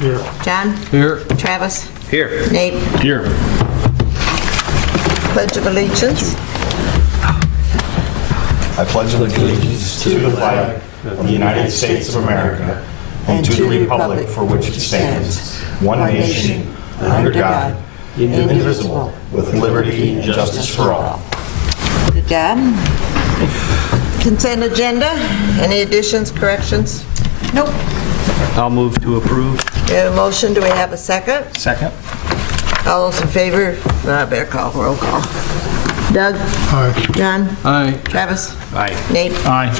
Here. John? Here. Travis? Here. Nate? Here. Pledge of allegiance. I pledge allegiance to the flag of the United States of America and to the republic for which it stands, one nation, under God, indivisible, with liberty and justice for all. Good job. Consent agenda. Any additions, corrections? Nope. I'll move to approve. We have a motion. Do we have a second? Second. All those in favor? Better call. Roll call. Doug? Aye. John? Aye. Travis? Aye. Nate? Aye.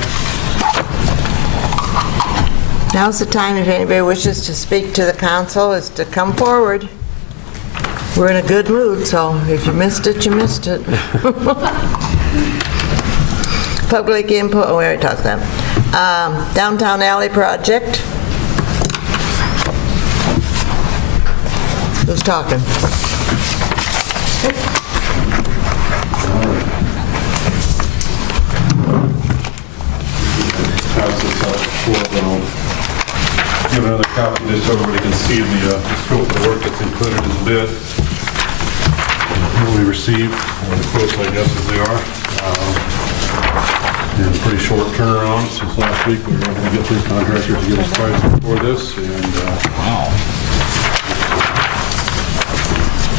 Now's the time if anybody wishes to speak to the council is to come forward. We're in a good mood, so if you missed it, you missed it. Public input, oh, we already talked that. Downtown alley project. Who's talking? Pass this out for give another copy just so everybody can see the scope of the work that's included in the bid. What we received, or the quotes, I guess, as they are. And pretty short turnaround since last week. We were able to get three contractors to give us prices for this, and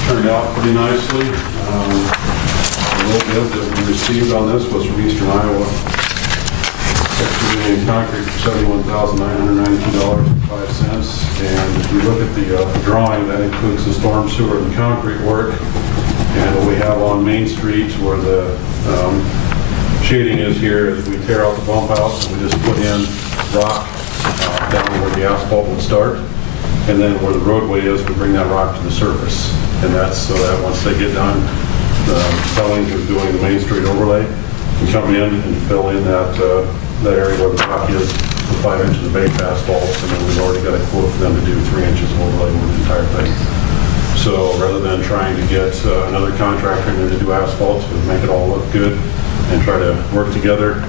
turned out pretty nicely. The low bid that we received on this was from Eastern Iowa. Excavating concrete for $71,992.05. And if you look at the drawing, that includes the storm sewer and concrete work. And what we have on Main Street where the shading is here is we tear out the bump outs and we just put in rock down where the asphalt would start. And then where the roadway is, we bring that rock to the surface. And that's so that once they get done, felling who's doing the Main Street overlay can come in and fill in that area where the rock is, the 5 inches of base asphalt, and then we've already got a quote for them to do 3 inches of overlay over the entire thing. So rather than trying to get another contractor in to do asphalt to make it all look good and try to work together,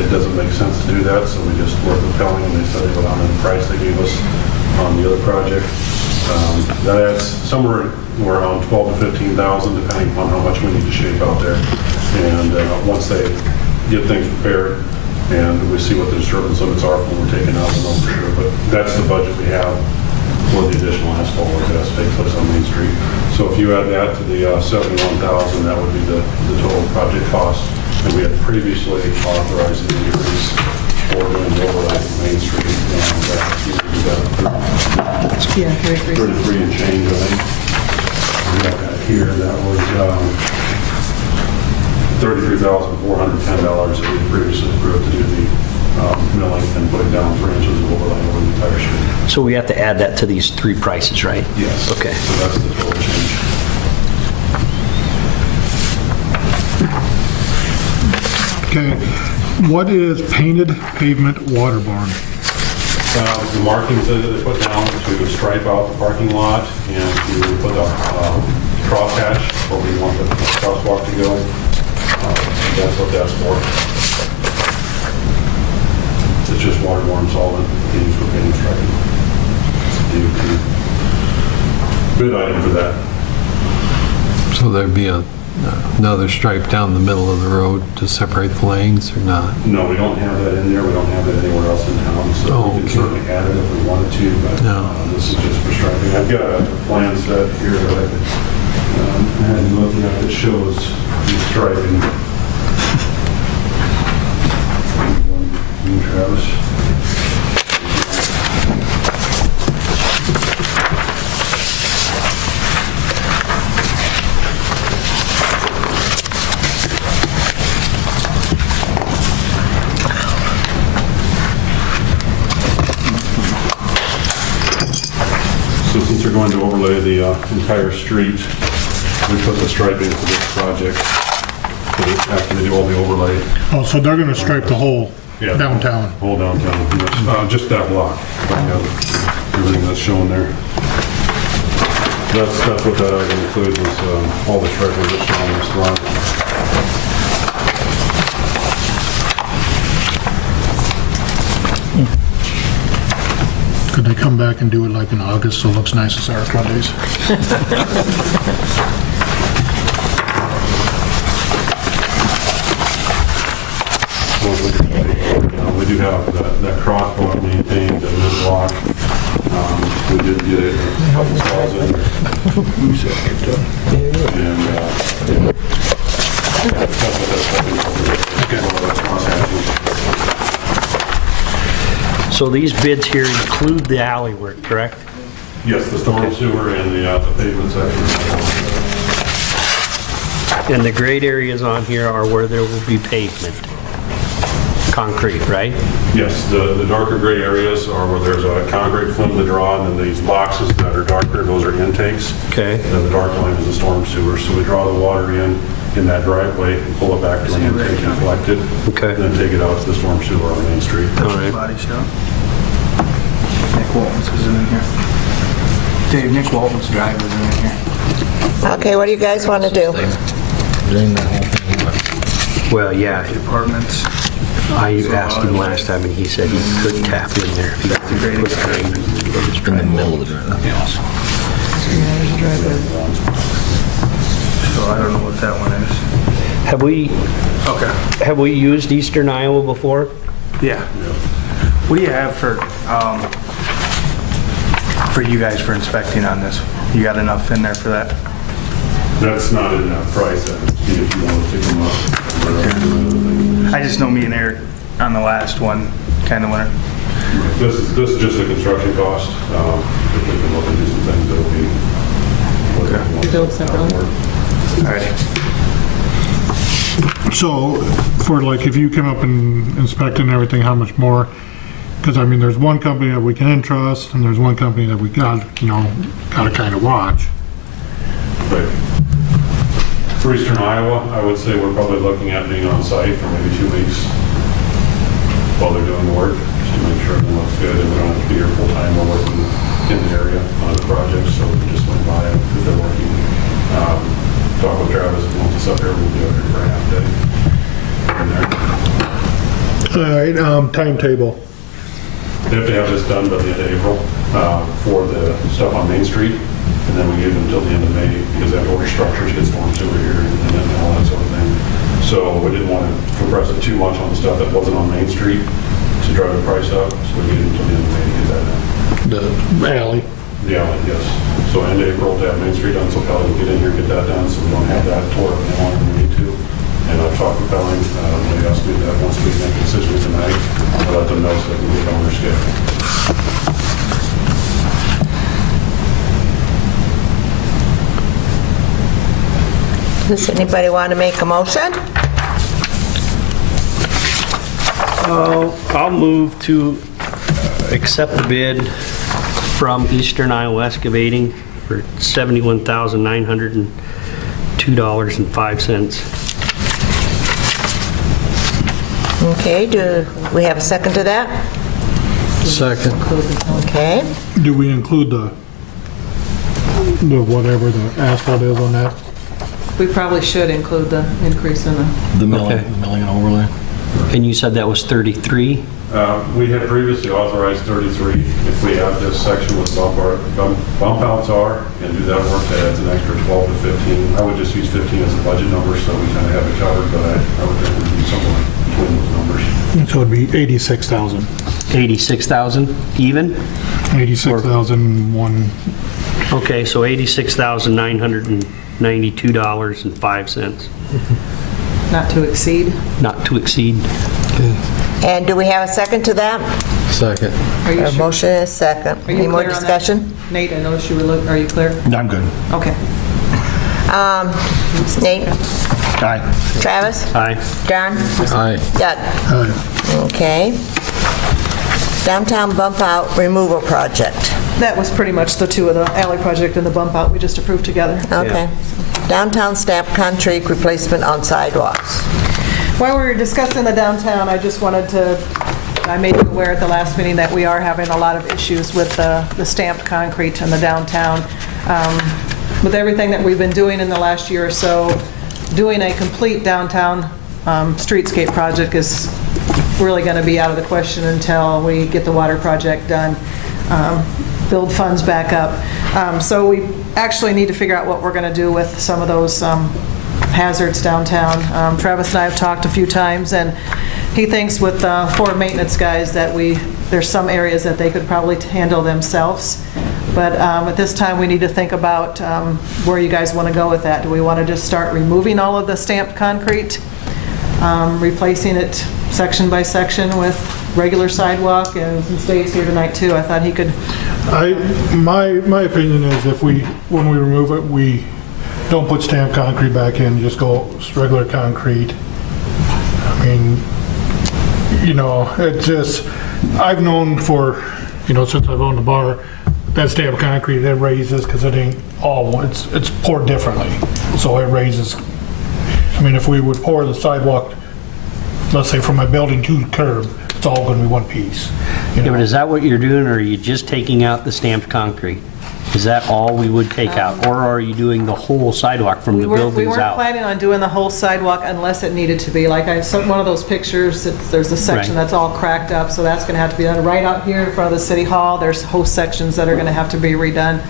it doesn't make sense to do that, so we just work with Pelling and they said they would honor the price they gave us on the other project. That adds somewhere around 12 to 15,000 depending upon how much we need to shape out there. And once they get things prepared, and we see what the disturbance limits are when we're taking out, we'll know for sure. But that's the budget we have for the additional asphalt work that has to take place on Main Street. So if you add that to the 71,000, that would be the total project cost. And we had previously authorized the increase for doing the overlay on Main Street, and we got 33 and change, I think. We got that here. That was $33,410 that we previously approved to do the milling and putting down 3 inches of overlay over the entire street. So we have to add that to these three prices, right? Yes. Okay. So that's the total change. Okay. What is painted pavement water barn? The markings that they put down to stripe out the parking lot and to put a crosshatch where we want the crosswalk to go. That's what that's for. It's just waterborne solvent used for paint and striping. It's a good item for that. So there'd be another stripe down the middle of the road to separate the lanes or not? No, we don't have that in there. We don't have that anywhere else in town. So we can certainly add it if we wanted to, but this is just for striping. I've got a plan set here that I had looking at that shows the striping. Travis. So since we're going to overlay the entire street, we put the striping for this project. So after they do all the overlay, Oh, so they're going to stripe the whole downtown. Whole downtown, just that block. Everything that's shown there. That's what that item includes is all the striping that's shown on this drawing. Could they come come back and do it like in August, so it looks nice as our Sundays. We do have that crosswalk maintained, the mid-block. We did get it a couple stalls in there. And, So these bids here include the alley work, correct? yes, the storm sewer and the pavement section. And the grade areas on here are where there will be pavement. Concrete, right? Yes, the darker gray areas are where there's a concrete flume to draw, and then these boxes that are darker, those are intakes. Okay. And then the dark line is the storm sewer. So we draw the water in that driveway and pull it back to an intake and collect it. Okay. And then take it out to the storm sewer on Main Street. All right. Body shop. Nick Walton's isn't in here. Dave, Nick Walton's drive isn't in here. Okay, what do you guys want to do? Well, yeah, Apartments. I asked him last time and he said he could tap in there. If he That's a great put example. in the middle of the So I don't know what that one is. Have Okay. we used Eastern Iowa before? Yeah. What do you have for you guys for inspecting on this? You got enough in there for that? That's not in that price, if you want to pick them up. I just know me and Eric on the last one kind of went. This is just a construction cost. If we can look and do some things, that'll be. Okay. Build separately? Alrighty. So, for like, if you come up and inspect and everything, how much more? Because, I mean, there's one company that we can entrust, and there's one company that we gotta kind of watch. Right. For Eastern Iowa, I would say we're probably looking at being on site for maybe 2 weeks while they're doing the work, just to make sure everything looks good, and we don't have to be here full-time. We're working in the area on the project, so we just went by if they're working. Talk with Travis, if he wants us up here, we'll be up here for a half day. All right, timetable. They have to have this done by the end of April for the stuff on Main Street, and then we give them until the end of May because they have to order structures, get storm sewer here, and then all that sort of thing. So we didn't want to compress it too much on the stuff that wasn't on Main Street to drive the price up, so we gave them until the end of May to get that done. The alley. The alley, yes. So end of April to have Main Street done, so Kelly will get in here and get that done, so we don't have that tore up any longer than we need to. And I've talked with Kelly, they asked me that once we make a decision tonight, I'll let them know so they can get on their schedule. Does anybody want to make a motion? I'll move to accept the bid from Eastern Iowa Excavating for $71,902.05. Okay, do we have a second to that? Second. Okay. Do we include the whatever the asphalt is on that? We probably should include the increase in the... Okay. Milling and overlay. And you said that was 33? We had previously authorized 33. If we have this section with bump outs are and do that work, that adds an extra 12 to 15. I would just use 15 as a budget number so we kind of have it covered, but I would think we'd do something between those numbers. So it'd be 86,000. 86,000 even? 86,001. Okay, so $86,992.05, Not to exceed. not to exceed. And do we have a second to that? Second. Are you A sure? motion and a second. Are you Any more clear on that? discussion? Nate, I noticed you were looking, are you clear? I'm good. Okay. Nate? Aye. Travis? Aye. John? Aye. Doug? Okay. Downtown bump out removal project. That was pretty much the two of the alley project and the bump out we just approved together. Okay. Downtown stamped concrete replacement on sidewalks. While we were discussing the downtown, I just wanted to, I made you aware at the last meeting that we are having a lot of issues with the stamped concrete in the downtown. With everything that we've been doing in the last year or so, doing a complete downtown streetscape project is really going to be out of the question until we get the water project done. build funds back up. So we actually need to figure out what we're going to do with some of those hazards downtown. Travis and I have talked a few times, and he thinks with 4 maintenance guys that there's some areas that they could probably handle themselves. But at this time, we need to think about where you guys want to go with that. Do we want to just start removing all of the stamped concrete, replacing it section by section with regular sidewalk? And since Dave's here tonight too, I thought he could. My opinion is when we remove it, we don't put stamped concrete back in, just go regular concrete. I mean, it's just, I've known for, since I've owned the bar, that stamped concrete, it raises because it ain't all, it's poured differently. So it raises. I mean, if we would pour the sidewalk, let's say from my building to the curb, it's all going to be one piece. Yeah, but is that what you're doing, or are you just taking out the stamped concrete? Is that all we would take out, or are you doing the whole sidewalk from the buildings We weren't out? planning on doing the whole sidewalk unless it needed to be. Like one of those pictures, there's a section Right. that's all cracked up, so that's going to have to be done. Right out here in front of the city hall, there's whole sections that are going to have to be redone.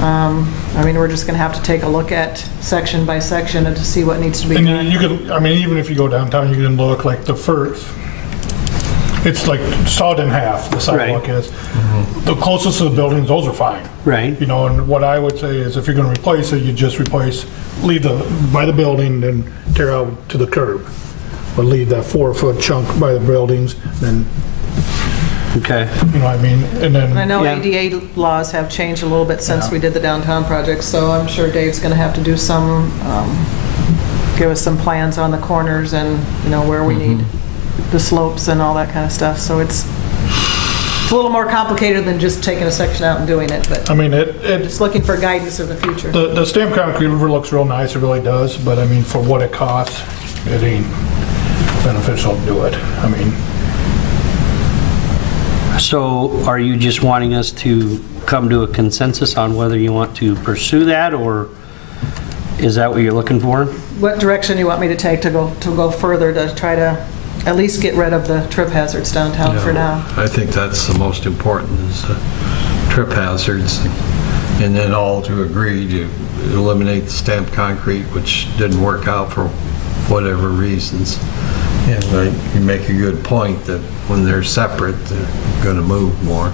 I mean, we're just going to have to take a look at section by section and to see what needs to be And done. you can, I mean, even if you go downtown, you can look like the first, it's like sawed in half, the sidewalk is. The closest to the buildings, those are fine. Right. And what I would say is if you're going to replace it, you just leave by the building, then tear out to the curb. But leave that 4-foot chunk by the buildings, then, Okay. you know what I mean? And And I then, know Yeah. ADA laws have changed a little bit since we did the downtown project, so I'm sure Dave's going to have to do some, give us some plans on the corners and, where we need the slopes and all that kind of stuff. So it's a little more complicated than just taking a section out and doing it, but I mean, just looking for guidance in the future. the stamped concrete looks real nice, it really does, but I mean, for what it costs, it ain't beneficial to do it. I mean, So are you just wanting us to come to a consensus on whether you want to pursue that, or is that what you're looking for? What direction you want me to take to go further to try to at least get rid of the trip hazards downtown for now? I think that's the most important, is the trip hazards, and then all to agree to eliminate the stamped concrete, which didn't work out for whatever reasons. And you make a good point that when they're separate, they're going to move more.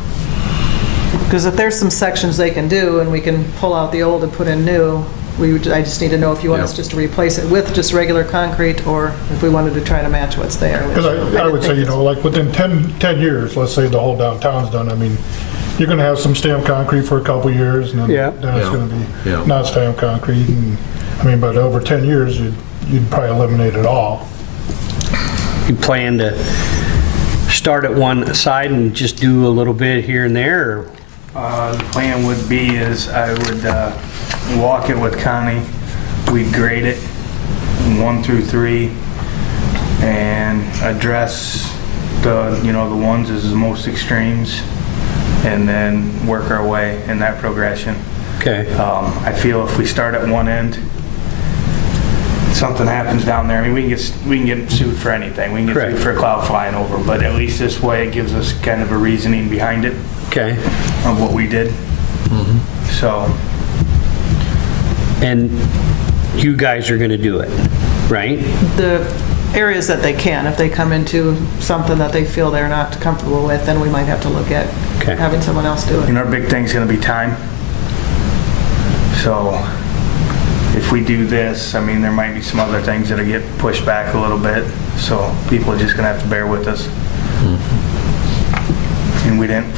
Because if there's some sections they can do and we can pull out the old and put in new, I just need to know if you want us Yep. just to replace it with just regular concrete or if we wanted to try to match what's there. which because I would say, didn't think like within 10 years, let's say the whole downtown's done, I mean, you're going to have some stamped concrete for a couple years, and then Yeah. then it's Yeah. going to be Yeah. not stamped concrete. And I mean, but over 10 years, you'd probably eliminate it all. You plan to start at one side and just do a little bit here and there, or? The plan would be is I would walk it with Connie. We'd grade it 1 through 3 and address the ones as the most extremes, and then work our way in that progression. Okay. I feel if we start at one end, something happens down there. I mean, we can get sued for anything. We can get Correct. sued for a cloud flying over, but at least this way it gives us kind of a reasoning behind it Okay. of what we did. So, And you guys are going to do it, right? The areas that they can, if they come into something that they feel they're not comfortable with, then we might have to look at Okay. having someone else do it. our big thing's gonna be time. So, if we do this, I mean, there might be some other things that'll get pushed back a little bit, so people are just gonna have to bear with us. And we didn't,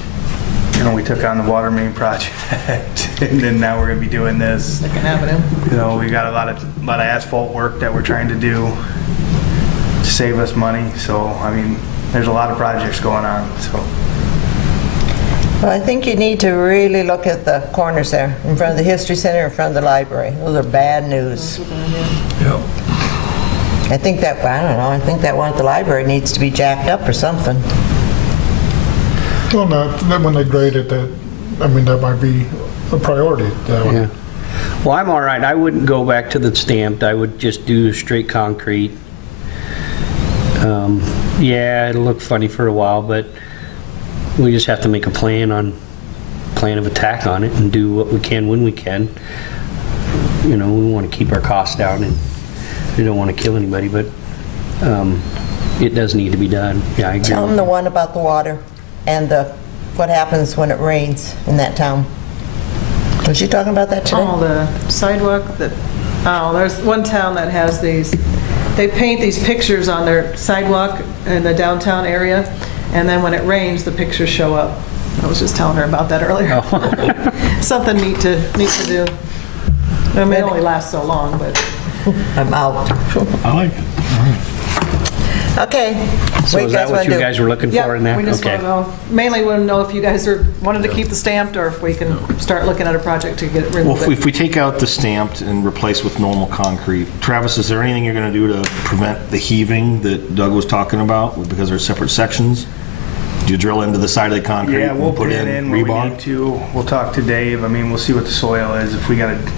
we took on the water main project, and then now we're gonna be doing this. They can have it in. We got a lot of asphalt work that we're trying to do to save us money, so, I mean, there's a lot of projects going on, so. Well, I think you need to really look at the corners there, in front of the History Center, in front of the library. Those are bad news. Yep. I think that one at the library needs to be jacked up or something. Well, no, then when they grade it, that might be a priority. That one. Yeah. Well, I'm all right. I wouldn't go back to the stamped. I would just do straight concrete. Yeah, it'll look funny for a while, but we just have to make a plan plan of attack on it and do what we can when we can. You know, we want to keep our costs down, and we don't want to kill anybody, but it does need to be done. Yeah, I agree. Tell them the one about the water and what happens when it rains in that town. Was you talking about that today? Oh, the sidewalk there's one town that has they paint these pictures on their sidewalk in the downtown area, and then when it rains, the pictures show up. I was just telling her about that earlier. Something neat to do. It may only last so long, but. I'm out. I like it. Okay. So is that what you guys were looking for in that? We just want to know, mainly want to know if you guys wanted to keep the stamped, or if we can start looking at a project to get rid Well, of it. if we take out the stamped and replace with normal concrete, Travis, is there anything you're going to do to prevent the heaving that Doug was talking about because they're separate sections? Do you drill into the side of the concrete Yeah, we'll and put put it in where we rebar? need to. We'll talk to Dave. I mean, we'll see what the soil is. If we got to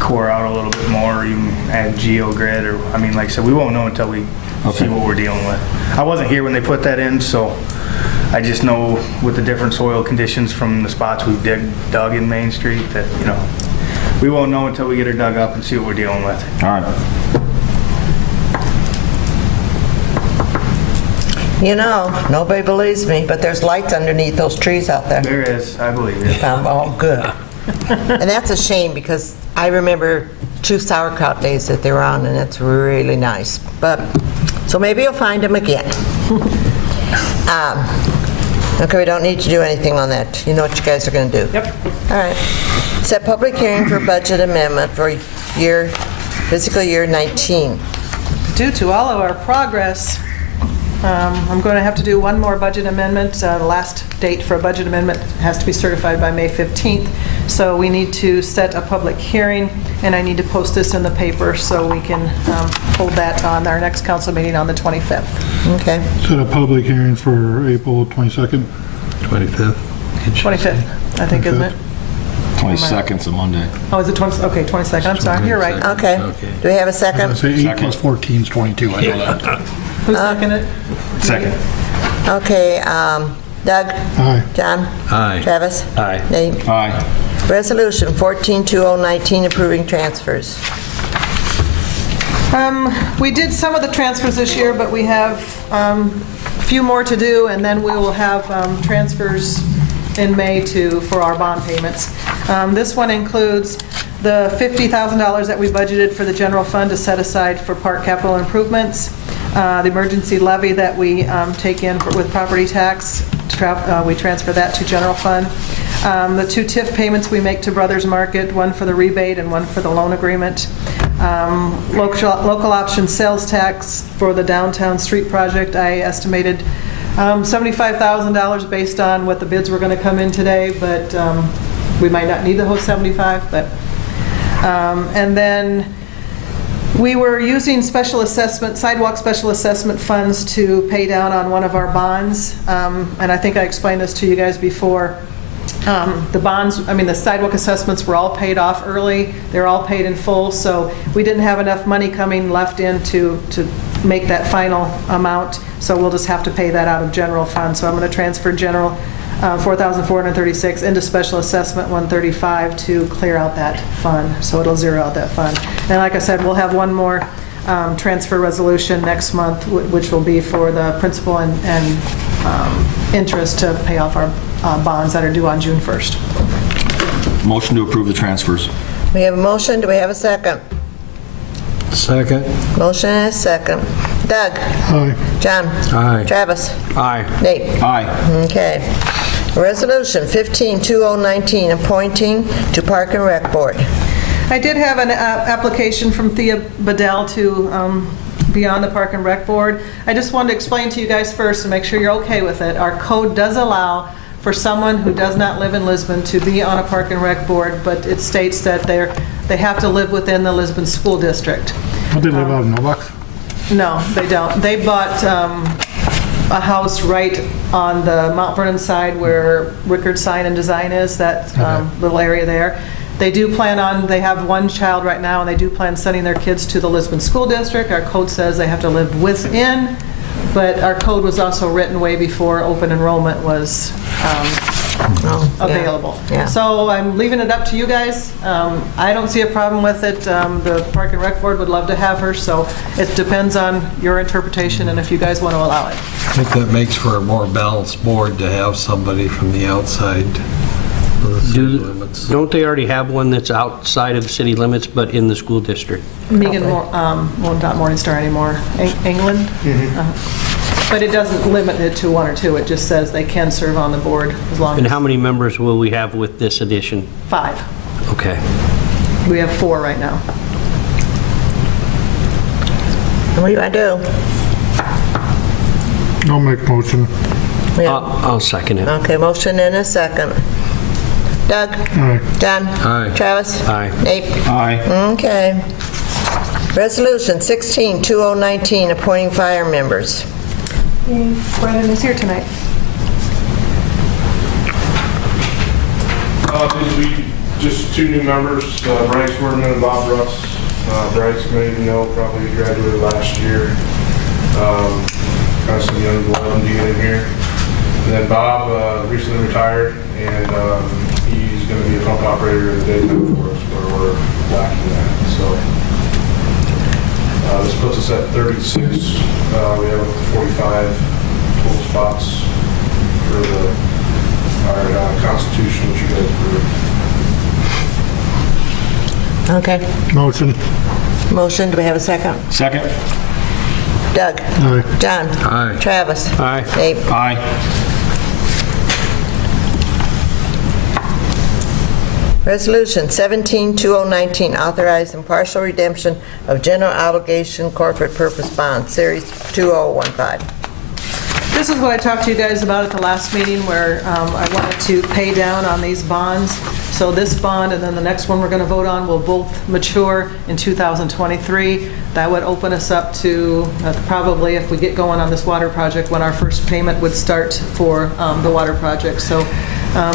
core out a little bit more, or even add geogrid, or, I mean, like I said, we won't know until we see what we're dealing with. I wasn't here when they put that in, so I just know with the different soil conditions from the spots we've dug in Main Street that, you know, we won't know until we get her dug up and see what we're dealing with. All right. You know, nobody believes me, but there's lights underneath those trees out there. There is, I believe it. Oh, good. And that's a shame, because I remember 2 sauerkraut days that they were on, and it's really nice. But, so maybe you'll find them again. Okay, we don't need to do anything on that. You know what you guys are going to do. Yep. All right. Set public hearing for budget amendment for fiscal year 19. Due to all of our progress, I'm going to have to do one more budget amendment. The last date for a budget amendment has to be certified by May 15th. So we need to set a public hearing, and I need to post this in the paper so we can hold that on our next council meeting on the 25th. Okay. Set a public hearing for April 22nd. 25th? 25th, I think, isn't it? 22nd's a Monday. Oh, is it 20? Okay, 22nd. I'm sorry, you're right. Okay. Do we have a I second? say 8 plus 14 is 22, I know that. Who's seconded it? Second. Okay, Doug? Aye. John? Aye. Travis? Aye. Nate? Aye. Resolution 14-2019 approving transfers. We did some of the transfers this year, but we have a few more to do, and then we will have transfers in May for our bond payments. This one includes the $50,000 that we budgeted for the general fund to set aside for park capital improvements, the emergency levy that we take in with property tax, we transfer that to general fund. The 2 TIF payments we make to Brothers Market, one for the rebate and one for the loan agreement. Local option sales tax for the downtown street project, I estimated $75,000 based on what the bids were going to come in today, but we might not need the whole 75, but and then we were using sidewalk special assessment funds to pay down on one of our bonds, and I think I explained this to you guys before. The bonds, the sidewalk assessments were all paid off early. They're all paid in full, so we didn't have enough money left in to make that final amount, so we'll just have to pay that out of general fund. So I'm going to transfer general $4,436 into special assessment 135 to clear out that fund, so it'll zero out that fund. And like I said, we'll have one more transfer resolution next month, which will be for the principal and interest to pay off our bonds that are due on June 1st. Motion to approve the transfers. We have a motion, do we have a second? Second? Motion and a second. Doug? Aye. John? Aye. Travis? Aye. Nate? Aye. Okay. Resolution 15-2019, appointing to Park and Rec Board. I did have an application from Thea Bedell to be on the Park and Rec Board. I just wanted to explain to you guys first and make sure you're okay with it. Our code does allow for someone who does not live in Lisbon to be on a Park and Rec Board, but it states that they have to live within the Lisbon School District. Don't they live out in Novak? No, they don't. They bought a house right on the Mount Vernon side where Rickard Sign and Design is, that little area there. They have one child right now, and they do plan sending their kids to the Lisbon School District. Our code says they have to live within, but our code was also written way before open enrollment was Oh, yeah. available. Yeah. So I'm leaving it up to you guys. I don't see a problem with it. The Park and Rec Board would love to have her, so it depends on your interpretation and if you guys want to allow it. I think that makes for a more balanced board to have somebody from the outside of the city limits. Don't they already have one that's outside of the city limits but in the school district? Megan, well, not Morningstar anymore, England. But it doesn't limit it to one or two, it just says they can serve on the board as long And as how many members will we have with this addition? 5. Okay. We have 4 right now. What do you want to do? I'll make motion. Yeah. I'll second it. Okay, motion and a second. Doug? Aye. John? Aye. Travis? Aye. Nate? Aye. Okay. Resolution 16-2019, appointing fire members. Brennan is here tonight. These will be just 2 new members, Bryce Wordman and Bob Russ. Bryce, many of you know, probably graduated last year. Got some young blood in here. And then Bob recently retired, and he's going to be a pump operator in the daytime for us, where we're lacking that. So this puts us at 36. We have 45 total spots for our Constitution, which you guys approved. Okay. Motion. Motion, do we have a second? Second. Doug? Aye. John? Aye. Travis? Aye. Nate? Aye. Resolution 17-2019, authorizing partial redemption of general obligation corporate purpose bond, Series 2015. This is what I talked to you guys about at the last meeting, where I wanted to pay down on these bonds. So this bond and then the next one we're going to vote on will both mature in 2023. That would open us up to probably, if we get going on this water project, when our first payment would start for the water project. So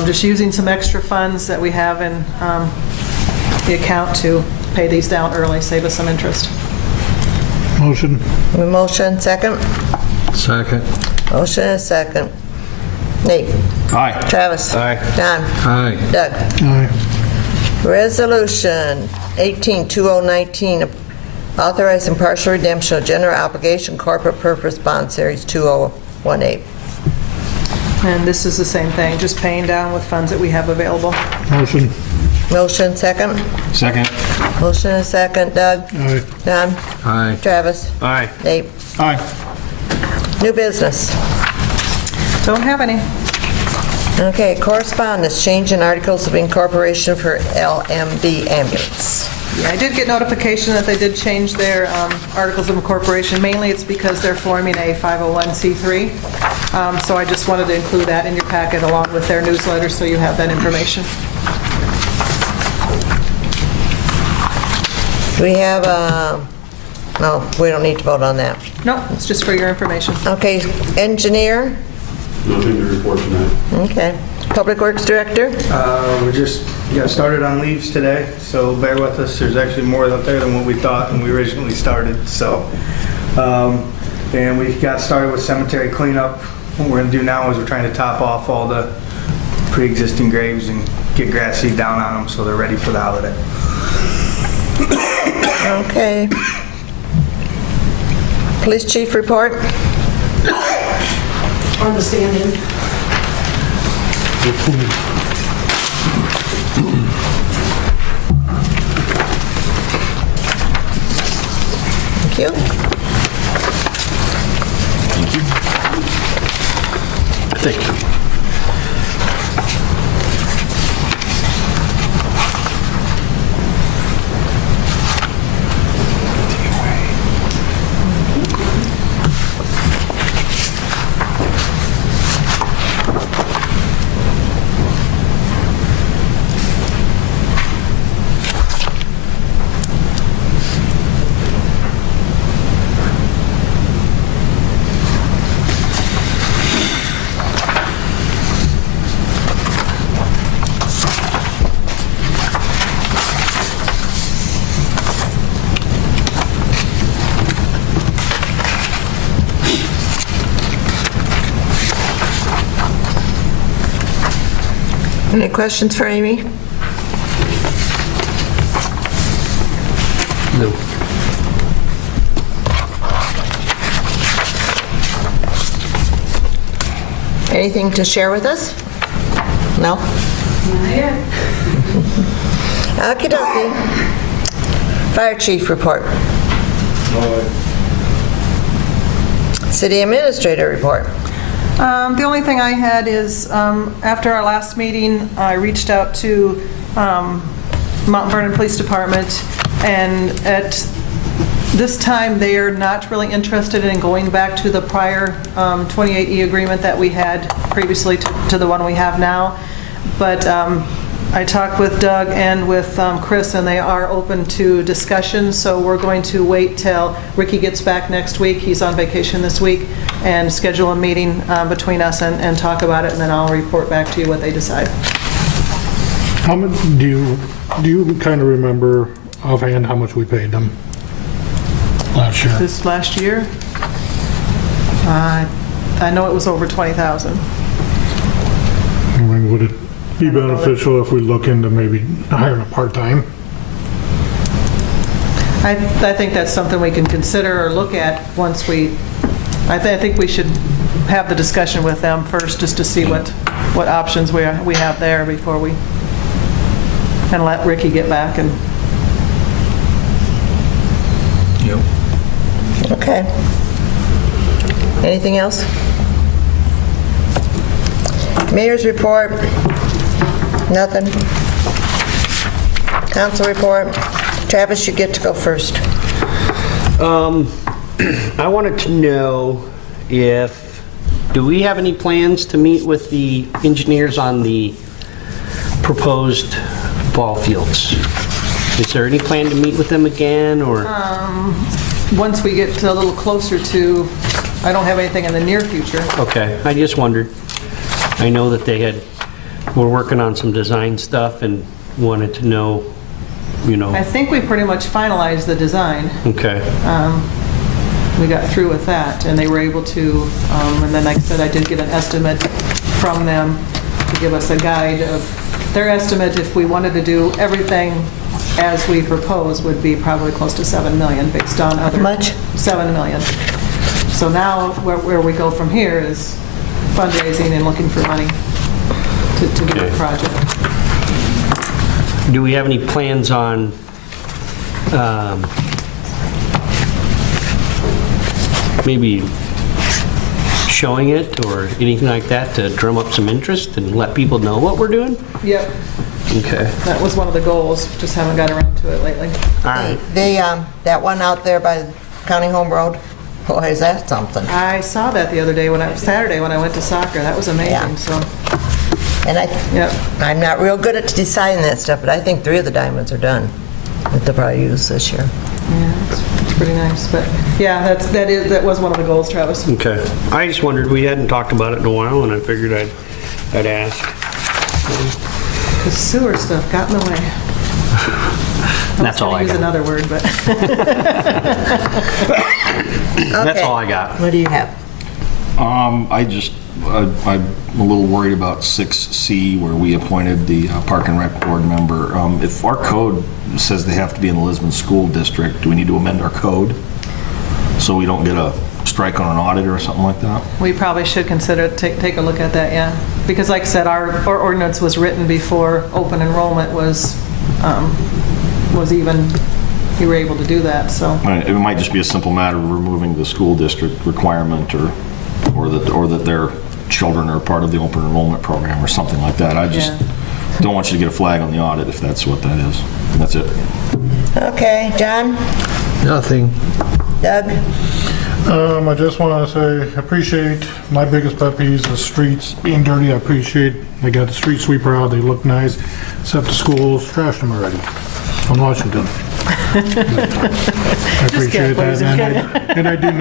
just using some extra funds that we have in the account to pay these down early, save us some interest. Motion. Motion, second? Second. Motion and second. Nate? Aye. Travis? Aye. John? Aye. Doug? Aye. Resolution 18-2019, authorizing partial redemption of general obligation corporate purpose bond, Series 2018. And this is the same thing, just paying down with funds that we have available. Motion. Motion, second? Second. Motion and second. Doug? Aye. John? Aye. Travis? Aye. Nate? Aye. New business. Don't have any. Okay, correspondence, change in articles of incorporation for LMB ambulance. Yeah, I did get notification that they did change their articles of incorporation. Mainly it's because they're forming a 501c3. So I just wanted to include that in your packet along with their newsletter, so you have that information. Do we have, no, we don't need to vote on that. No, it's just for your information. Okay, engineer? Nothing to report tonight. Okay. Public Works Director? We just got started on leaves today, so bear with us. There's actually more out there than what we thought when we originally started. So, and we got started with cemetery cleanup. What we're going to do now is we're trying to top off all the pre-existing graves and get grass seed down on them so they're ready for the holiday. Okay. Police Chief report? On the stand-in. Thank you. Thank you. Any questions for Amy? No. Anything to share with us? No? Okey dokey. Fire chief report. City administrator report. The only thing I had is, after our last meeting, I reached out to Mount Vernon Police Department, and at this time, they are not really interested in going back to the prior 28E agreement that we had previously to the one we have now. But I talked with Doug and with Chris, and they are open to discussion, so we're going to wait till Ricky gets back next week. He's on vacation this week, and schedule a meeting between us and talk about it, and then I'll report back to you what they decide. How much do you kind of remember offhand how much we paid them last year? This last year, I know it was over 20,000. I mean, would it be beneficial if we look into maybe hiring a part-time? I think that's something we can consider or look at once we, I think we should have the discussion with them first, just to see what options we have there before we, and let Ricky get back and. Yep. Okay. Anything else? Mayor's report. Nothing. Council report. Travis, you get to go first. I wanted to know do we have any plans to meet with the engineers on the proposed ball fields? Is there any plan to meet with them again, or? Once we get a little closer to, I don't have anything in the near future. Okay, I just wondered. I know that were working on some design stuff and wanted to know, I think we pretty much finalized the design. Okay. We got through with that, and they were able to, and then like I said, I did get an estimate from them to give us a guide of their estimate. If we wanted to do everything as we propose, would be probably close to 7 million based on other. How much? 7 million. So now where we go from here is fundraising and looking for money to do the project. Do we have any plans on maybe showing it or anything like that to drum up some interest and let people know what we're doing? Yep, Okay. that was one of the goals, just haven't got around to it lately. All right. That one out there by County Home Road, boy, is that something. I saw that the other day, Saturday when I went to soccer. That was amazing, Yeah. so, And yep. I'm not real good at deciding that stuff, but I think 3 of the diamonds are done that they'll probably use this year. Yeah, it's pretty nice, but yeah, that was one of the goals, Travis. Okay. I just wondered, we hadn't talked about it in a while, and I figured I'd ask. The sewer stuff got in the way. That's all I Use got. another word, but. That's all I got. What do you have? I'm a little worried about 6C, where we appointed the Park and Rec Board member. If our code says they have to be in the Lisbon School District, do we need to amend our code so we don't get a strike on an audit or something like that? We probably should consider, take a look at that, yeah. Because like I said, our ordinance was written before open enrollment was even, you were able to do that, so. It might just be a simple matter of removing the school district requirement or that their children are part of the open enrollment program or something like that. I just don't want you to get a flag on the audit if that's what that is. That's it. Okay, John? Nothing. Doug? I just want to say, appreciate, my biggest pet peeve is the streets being dirty. I appreciate they got the street sweeper out, they look nice, except the schools trashed them already on Washington. I appreciate that, and I do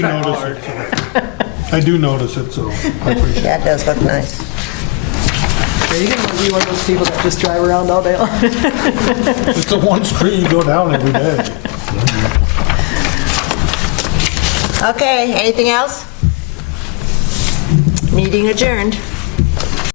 notice it. I do notice it, so I appreciate it. Yeah, it does look nice. Are you going to be one of those people that just drive around all day long? It's the one street you go down every day. Okay, anything else? Meeting adjourned.